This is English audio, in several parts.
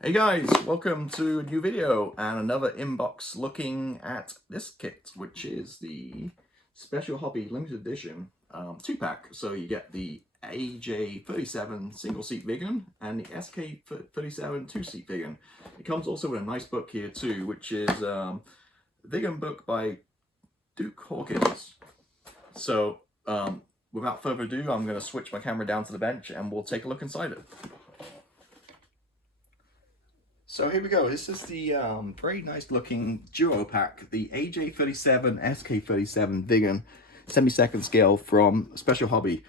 Hey guys, welcome to a new video and another inbox looking at this kit, which is the Special Hobby Limited Edition 2-pack. So you get the AJ-37 single-seat Viggen and the SK-37 two-seat Viggen. It comes also with a nice book here too, which is Viggen book by Duke Hawkins. So without further ado, I'm going to switch my camera down to the bench and we'll take a look inside it. So here we go. This is the very nice looking duo pack, the AJ-37 SK-37 Viggen semi-second scale from Special Hobby.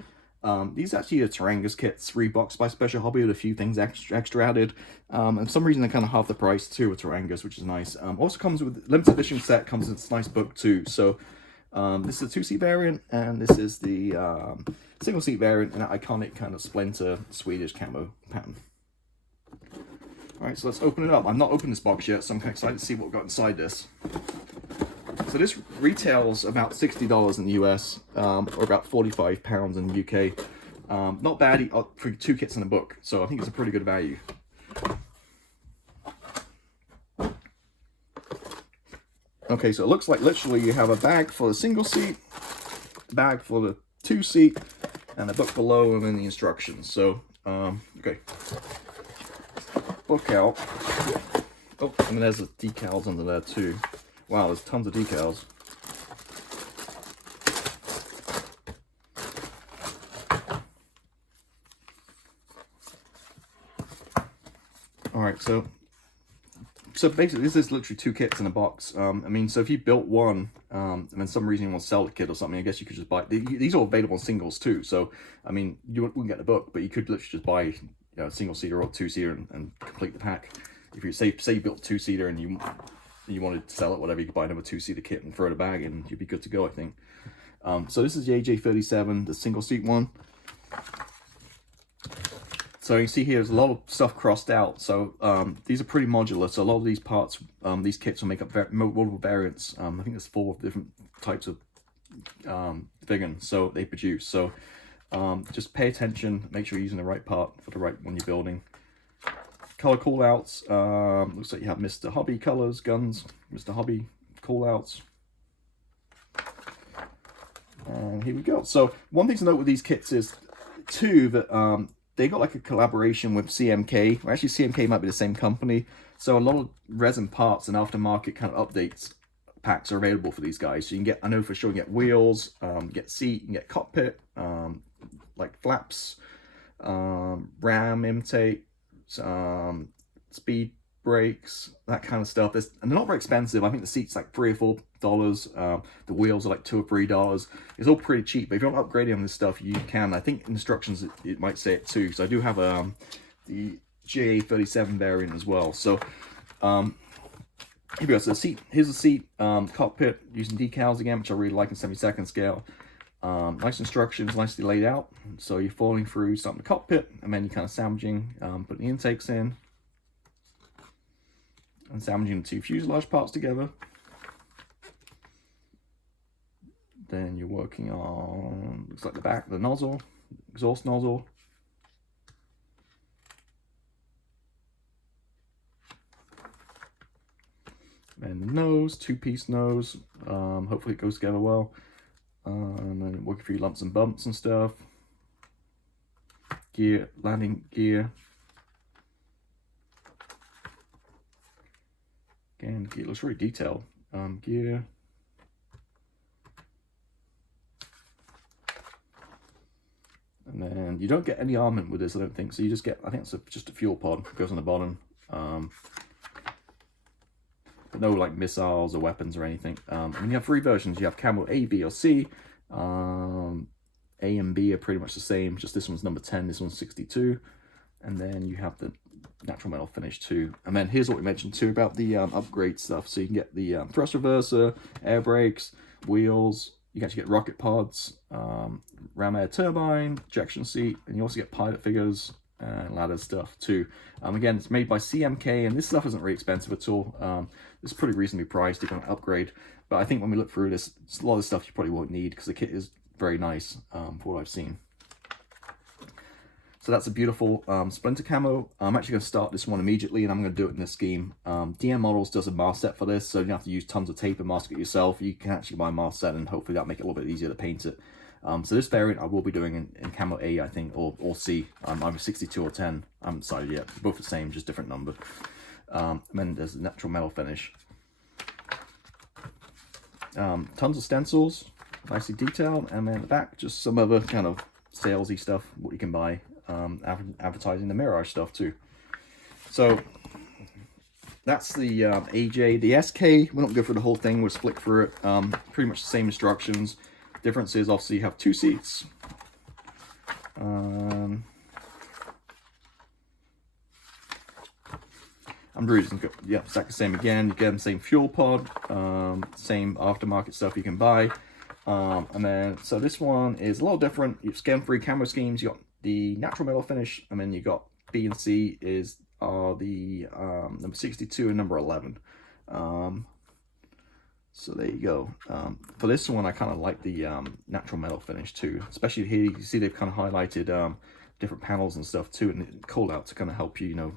These actually are Tarangas kits, reboxed by Special Hobby with a few things extra added. And for some reason they're kind of half the price too with Tarangas, which is nice. Also comes with limited edition set, comes in this nice book too. So this is a 2-seat variant and this is the single-seat variant in that iconic kind of splinter Swedish camo pattern. Alright, so let's open it up. I've not opened this box yet, so I'm kind of excited to see what we've got inside this. So this retails about $60 in the US, or about £45 in the UK. Not bad for 2 kits in a book, so I think it's a pretty good value. Okay, so it looks like literally you have a bag for the single seat, a bag for the 2-seat, and a book below and then the instructions. So, okay. Book out. Oh, and there's the decals under there too. Wow, there's tons of decals. Alright, so basically this is literally 2 kits in a box. I mean, so if you built one, and then some reason you want to sell the kit or something, I guess you could just buy, these are available in singles too, so, I mean, you wouldn't get the book, but you could literally just buy a single-seater or 2-seater and complete the pack. If you say you built a 2-seater and you wanted to sell it, whatever, you could buy another 2-seater kit and throw the bag in, you'd be good to go, I think. So this is the AJ-37, the single-seat one. So you see here, there's a lot of stuff crossed out. So these are pretty modular. So a lot of these parts, these kits will make up multiple variants. I think there's 4 different types of Viggen, so they produce. So just pay attention, make sure you're using the right part for the right one you're building. Color callouts, looks like you have Mr. Hobby colors, guns, Mr. Hobby callouts. And here we go. So one thing to note with these kits is too that they got like a collaboration with CMK. Well, actually CMK might be the same company. So a lot of resin parts and aftermarket kind of updates packs are available for these guys. So you can get, I know for sure, you can get wheels, you get seat, you can get cockpit, like flaps, ram intake, speed brakes, that kind of stuff. And they're not very expensive. I think the seat's like $3 or $4. The wheels are like $2 or $3. It's all pretty cheap. But if you're not upgrading on this stuff, you can. I think instructions it might say it too. So I do have the GA-37 variant as well. So here we go. So the seat, here's the seat, cockpit using decals again, which I really like in semi-second scale. Nice instructions, nicely laid out. So you're falling through starting the cockpit, and then you're kind of sandwiching, putting the intakes in, and sandwiching the 2 fuselage parts together. Then you're working on, looks like the back, the nozzle, exhaust nozzle. And the nose, 2-piece nose, hopefully it goes together well. And then working through lumps and bumps and stuff. Gear, landing gear. Again, gear looks really detailed. Gear. And then you don't get any armament with this, I don't think. So you just get, I think it's just a fuel pod that goes on the bottom. But no like missiles or weapons or anything. And you have 3 versions. You have camo A, B, or C. A and B are pretty much the same. Just this one's number 10, this one's 62. And then you have the natural metal finish too. And then here's what we mentioned too about the upgrade stuff. So you can get the thrust reverser, air brakes, wheels. You can actually get rocket pods, ram air turbine, ejection seat, and you also get pilot figures and ladder stuff too. Again, it's made by CMK, and this stuff isn't really expensive at all. It's pretty reasonably priced if you want to upgrade. But I think when we look through this, a lot of stuff you probably won't need because the kit is very nice for what I've seen. So So that's a beautiful Splinter camo. I'm actually going to start this one immediately, and I'm going to do it in this scheme. DM Models does a mask set for this, so you don't have to use tons of tape and mask it yourself. You can actually buy a mask set, and hopefully that'll make it a little bit easier to paint it. So this variant I will be doing in camo A, I think, or C. Either 62 or 10. I haven't decided yet. Both the same, just different number. And then there's a natural metal finish. Tons of stencils, nicely detailed, and then in the back, just some other kind of salesy stuff, what you can buy. Advertising the Mirage stuff too. So that's the AJ. The SK, we don't go through the whole thing, we'll flick through it. Pretty much the same instructions. Difference is obviously you have 2 seats. I'm really just gonna go, yeah, exactly the same again. You get the same fuel pod, same aftermarket stuff you can buy. And then, so this one is a little different. You've scan-free camo schemes. You got the natural metal finish, and then you got B and C are the number 62 and number 11. So there you go. For this one, I kind of like the natural metal finish too. Especially here, you see they've kind of highlighted different panels and stuff too, and it called out to kind of help you, you know,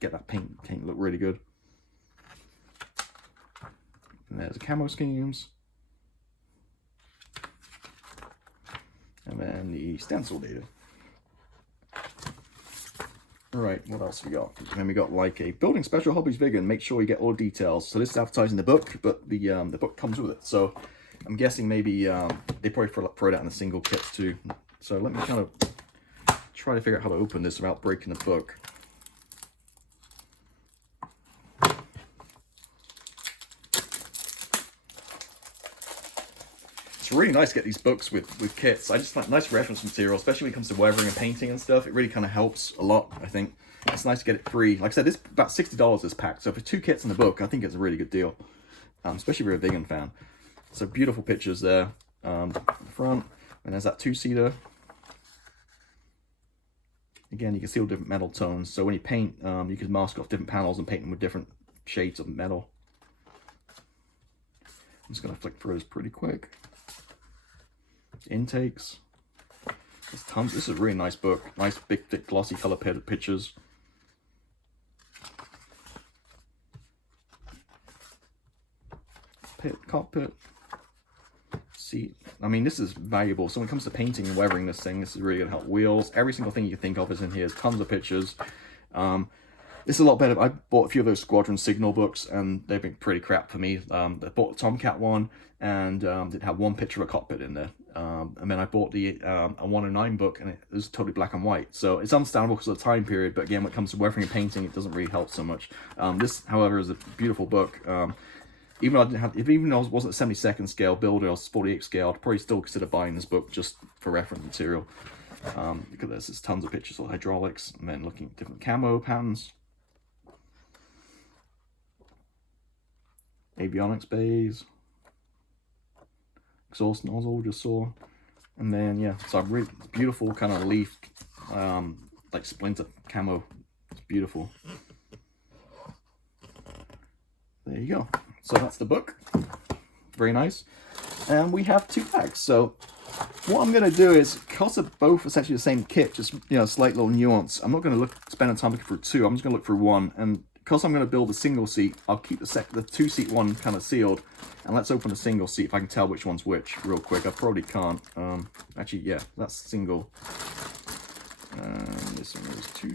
get that paint look really good. And there's the camo schemes. And then the stencil data. Right, what else we got? And then we got like a building special hobbies Viggen. Make sure you get all details. So this is advertising the book, but the book comes with it. So I'm guessing maybe they probably throw it out in the single kits too. So let me kind of try to figure out how to open this without breaking the book. It's really nice to get these books with kits. I just like nice reference material, especially when it comes to weathering and painting and stuff. It really kind of helps a lot, I think. It's nice to get it free. Like I said, this about $60 this pack. So for 2 kits in the book, I think it's a really good deal, especially if you're a Viggen fan. So beautiful pictures there. Front, and there's that 2-seater. Again, you can see all different metal tones. So when you paint, you can mask off different panels and paint them with different shades of metal. I'm just going to flick through this pretty quick. Intakes. There's tons. This is a really nice book. Nice big thick glossy color pictures. Cockpit. Seat. I mean, this is valuable. So when it comes to painting and weathering this thing, this is really gonna help. Wheels. Every single thing you can think of is in here. There's tons of pictures. This is a lot better. I bought a few of those Squadron Signal books, and they've been pretty crap for me. I bought the Tomcat one, and it had one picture of a cockpit in there. And then I bought the a 109 book, and it was totally black and white. So it's understandable because of the time period, but again, when it comes to weathering and painting, it doesn't really help so much. This, however, is a beautiful book. Even though I didn't have, even though I wasn't a 72nd scale builder, I was 48 scale, I'd probably still consider buying this book just for reference material. Look at this, there's tons of pictures of hydraulics, and then looking at different camo patterns. Avionics bays, exhaust nozzle, just saw, and then yeah, so I'm really beautiful kind of leaf, like splinter camo. It's beautiful. There you go. So that's the book. Very nice. And we have 2 packs. So what I'm going to do is, because they're both essentially the same kit, just, you know, slight little nuance. I'm not going to spend time looking for 2. I'm just going to look for 1. And because I'm going to build a single seat, I'll keep the 2-seat one kind of sealed. And let's open a single seat if I can tell which one's which real quick. I probably can't. Actually, yeah, that's single. This one is 2.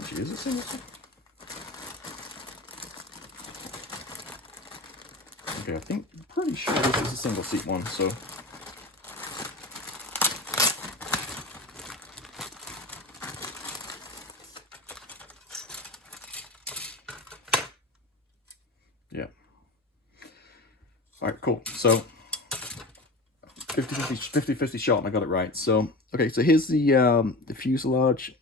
Actually, is it single seat? Okay, I think, I'm pretty sure this is a single seat one, so. Yeah. All right, cool. So 50-50 shot, and I got it right. So, okay, so here's the fuselage.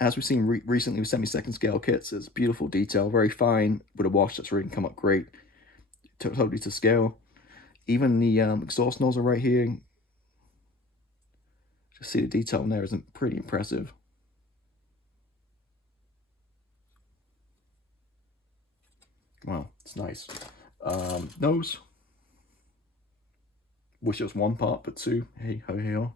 As we've seen recently with 72nd scale kits, it's beautiful detail, very fine, with a wash that's really come up great. Totally to scale. Even the exhaust nozzle right here, just see the detail in there isn't pretty impressive. Wow, it's nice. Nose, wish it was 1 part, but 2. Hey ho, hey ho.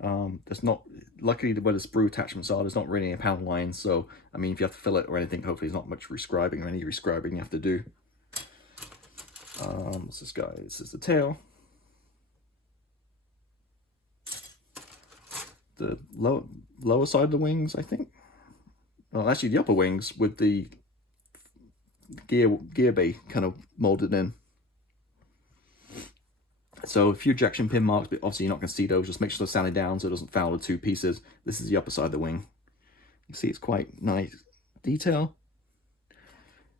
There's not, luckily where the sprue attachments are, there's not really a panel line, so I mean if you have to fill it or anything, hopefully there's not much rescribing or any rescribing you have to do. What's this guy? This is the tail. The lower side of the wings, I think. Well, actually the upper wings with the gear bay kind of molded in. So a few ejection pin marks, but obviously you're not going to see those. Just make sure they're sanded down so it doesn't foul the two pieces. This is the upper side of the wing. You see it's quite nice detail.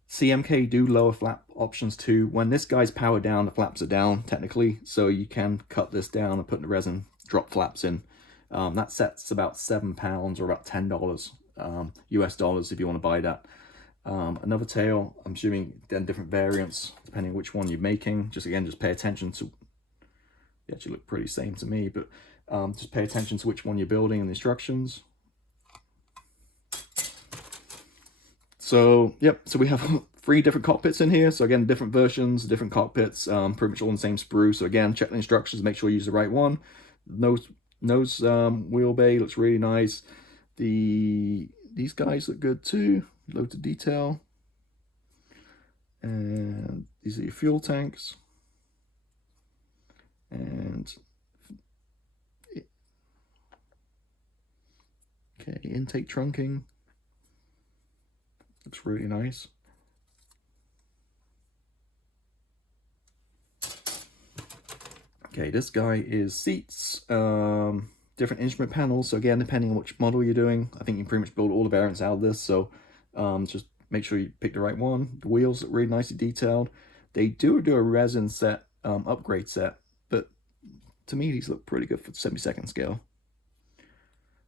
CMK do lower flap options too. When this guy's powered down, the flaps are down technically, so you can cut this down and put the resin drop flaps in. That set's about £7 or about $10 US dollars if you want to buy that. Another tail, I'm assuming then different variants depending on which one you're making. Just pay attention to, they actually look pretty same to me, but just pay attention to which one you're building and the instructions. So yep, so we have 3 different cockpits in here. So again, different versions, different cockpits, pretty much all in the same sprue. So again, check the instructions, make sure you use the right one. Nose wheel bay looks really nice. These guys look good too. Loads of detail. And these are your fuel tanks. And okay, intake trunking. Looks really nice. Okay, this guy is seats, different instrument panels. So again, depending on which model you're doing, I think you can pretty much build all the variants out of this. So just make sure you pick the right one. The wheels look really nicely detailed. They do a resin set, upgrade set, but to me, these look pretty good for the 72nd scale.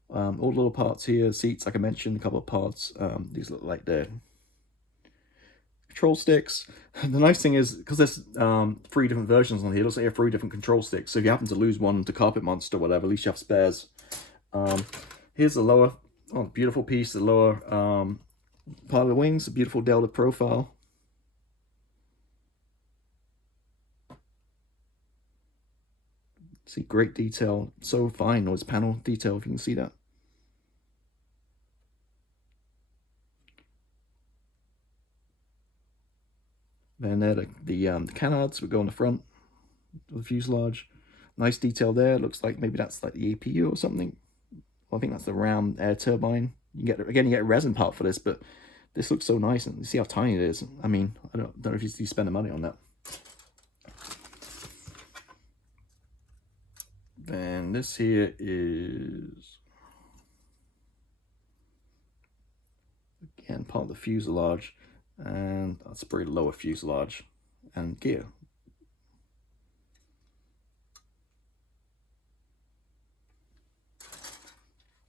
All the little parts here, seats, like I mentioned, a couple of parts. These look like they're control sticks. The nice thing is, because there's 3 different versions on here, it looks like you have 3 different control sticks. So if you happen to lose one to Carpet Monster or whatever, at least you have spares. Here's the lower, beautiful piece, the lower part of the wings, a beautiful delta profile. See, great detail, so fine, noise panel detail, if you can see that. Then there, the canards would go on the front of the fuselage. Nice detail there. Looks like maybe that's like the APU or something. Well, I think that's the round air turbine. You get you get a resin part for this, but this looks so nice, and you see how tiny it is. I mean, I don't know if you spend the money on that. Then this here is again part of the fuselage. And that's a pretty lower fuselage and gear.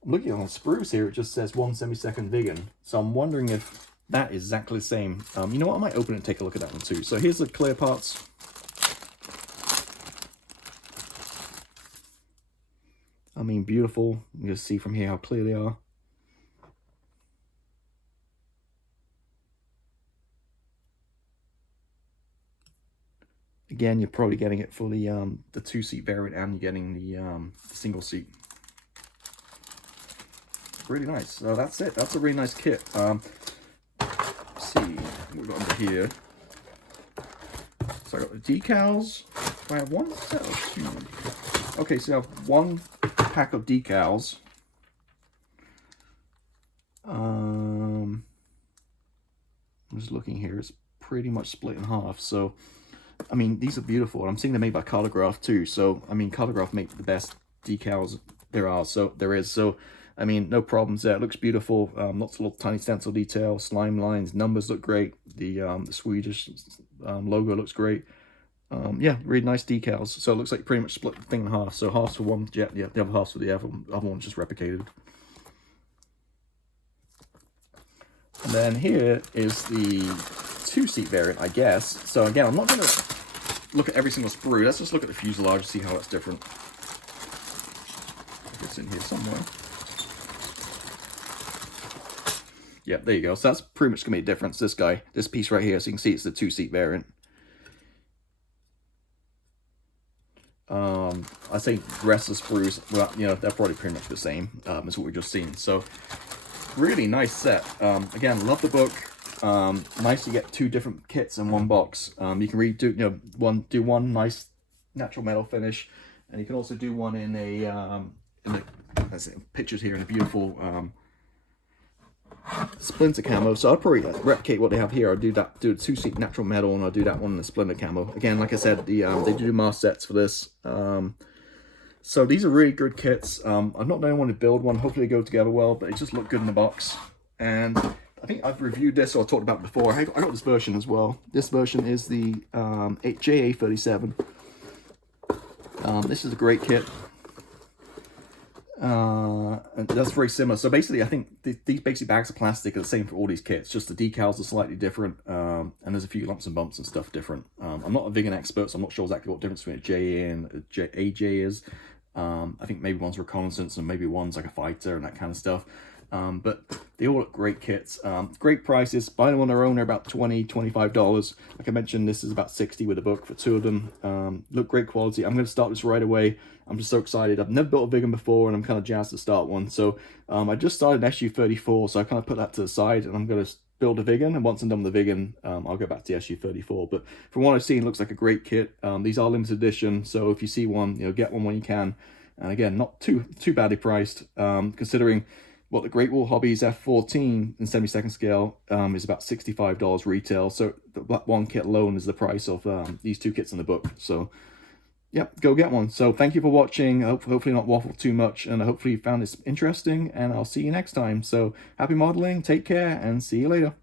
I'm looking on sprues here, it just says 1/72 Viggen. So I'm wondering if that is exactly the same. You know what, I might open it and take a look at that one too. So here's the clear parts. I mean, beautiful. You can just see from here how clear they are. Again, you're probably getting it for the 2-seat variant, and you're getting the single seat. Really nice. So that's it. That's a really nice kit. Let's see what we've got under here. So I got the decals. Do I have one set or 2? Okay, so I have 1 pack of decals. I'm just looking here. It's pretty much split in half. So I mean, these are beautiful. I'm seeing they're made by Cartograph too. So, I mean, Cartograph make the best decals there is. So, I mean, no problems there. It looks beautiful. Lots of little tiny stencil detail, slime lines, numbers look great. The Swedish logo looks great. Yeah, really nice decals. So it looks like pretty much split the thing in half. So half's for one jet, yeah, the other half's for the other one's just replicated. And then here is the 2-seat variant, I guess. So again, I'm not going to look at every single sprue. Let's just look at the fuselage and see how it's different. It's in here somewhere. Yeah, there you go. So that's pretty much going to be a difference. This piece right here, so you can see it's the 2-seat variant. I say restless sprues, well, you know, they're probably pretty much the same as what we've just seen. So really nice set. Again, love the book. Nice to get 2 different kits in one box. You can do one nice natural metal finish, and you can also do one in a let's see, pictures here in a beautiful splinter camo. So I'll probably replicate what they have here. I'll do that, do a 2-seat natural metal, and I'll do that one in the splinter camo. Again, like I said, they do mask sets for this. So these are really good kits. I'm not the only one to build one. Hopefully they go together well, but they just look good in the box. And I think I've reviewed this or talked about it before. I got this version as well. This version is the AJ-37. This is a great kit. And that's very similar. So basically, I think these basic bags of plastic are the same for all these kits. Just the decals are slightly different, and there's a few lumps and bumps and stuff different. I'm not a Viggen expert, so I'm not sure exactly what difference between a JA and a AJ is. I think maybe one's reconnaissance and maybe one's like a fighter and that kind of stuff. But they all look great kits. Great prices. Buy them on their own, they're about $20, $25. Like I mentioned, this is about $60 with a book for 2 of them. Look great quality. I'm going to start this right away. I'm just so excited. I've never built a Viggen before, and I'm kind of jazzed to start one. So I just started an SU-34, so I kind of put that to the side, and I'm going to build a Viggen. And once I'm done with the Viggen, I'll go back to the SU-34. But from what I've seen, it looks like a great kit. These are limited edition, so if you see one, you know, get one when you can. And again, not too badly priced, considering what the Great Wall Hobbies F14 in 72nd scale is about $65 retail. So that one kit alone is the price of these 2 kits in the book. So yep, go get one. So thank you for watching. Hopefully not waffle too much, and hopefully you found this interesting, and I'll see you next time. So happy modeling, take care, and see you later.